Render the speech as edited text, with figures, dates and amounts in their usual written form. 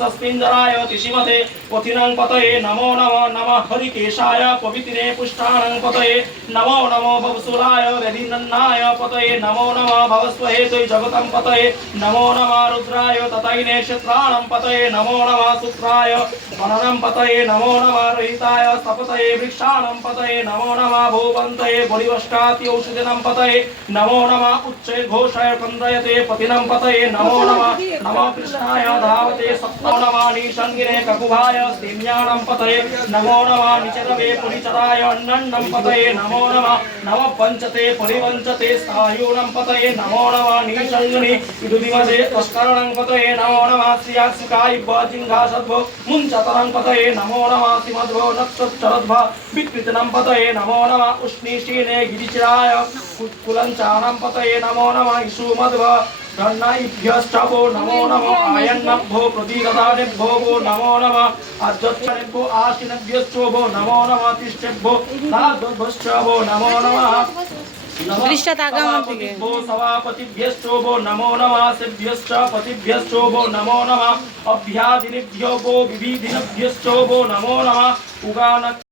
सस्मिंजराय तिशिमते पथिनं पतये नमो नमः नमः हरिकेशाय पवित्रे पुष्टानं पतये नमो नमो भवसुराय वेदिनन्नाय पतये नमो नमः भवस्वहेतु जगतं पतये नमो नमः रुद्राय ततैने क्षेत्राणं पतये नमो नमः शुक्राय वननं पतये नमो नमः रहिताय सपतये वृक्षाणं पतये नमो नमः भूवन्तये बलिवष्टाति औषधिनं पतये नमो नमः उच्चे घोषाय कंदयते पतिनं पतये नमो नमः नमः कृष्णाय धावते सप्तो नमः निशंगिरे ककुभाय स्तिम्यानं पतये नमो नमः निचरवे पुरिचराय अन्नन्नं पतये नमो नमः नमः पंचते परिवंचते स्थायूनं पतये नमो नमः निशंगिनि इदुदिमदे तस्करणं पतये नमो नमः श्रियासुकाय जिंघासद्भो मुञ्चतरं पतये नमो नमः सिमद्भो नक्षत्रद्भो विकृतनं पतये नमो नमः उष्णीशीने गिरिचिराय कुलञ्चानं पतये नमो नमः इषुमद्भो गन्नाभ्यश्चवो नमो नमः आयन्नभ्यो प्रदीगदानेभ्यो वो नमो नमः अज्जच्छनेभ्यो आशिनेभ्यश्चवो नमो नमः तिष्ठेभ्यो दाद्भश्चवो नमो नमः सभापतिभ्यश्चोभो नमो नमः सेभ्यश्च पतिभ्यश्चोभो नमो नमः अभ्यादिनेभ्यो वो विविधिनेभ्यश्चोभो नमो नमः उगान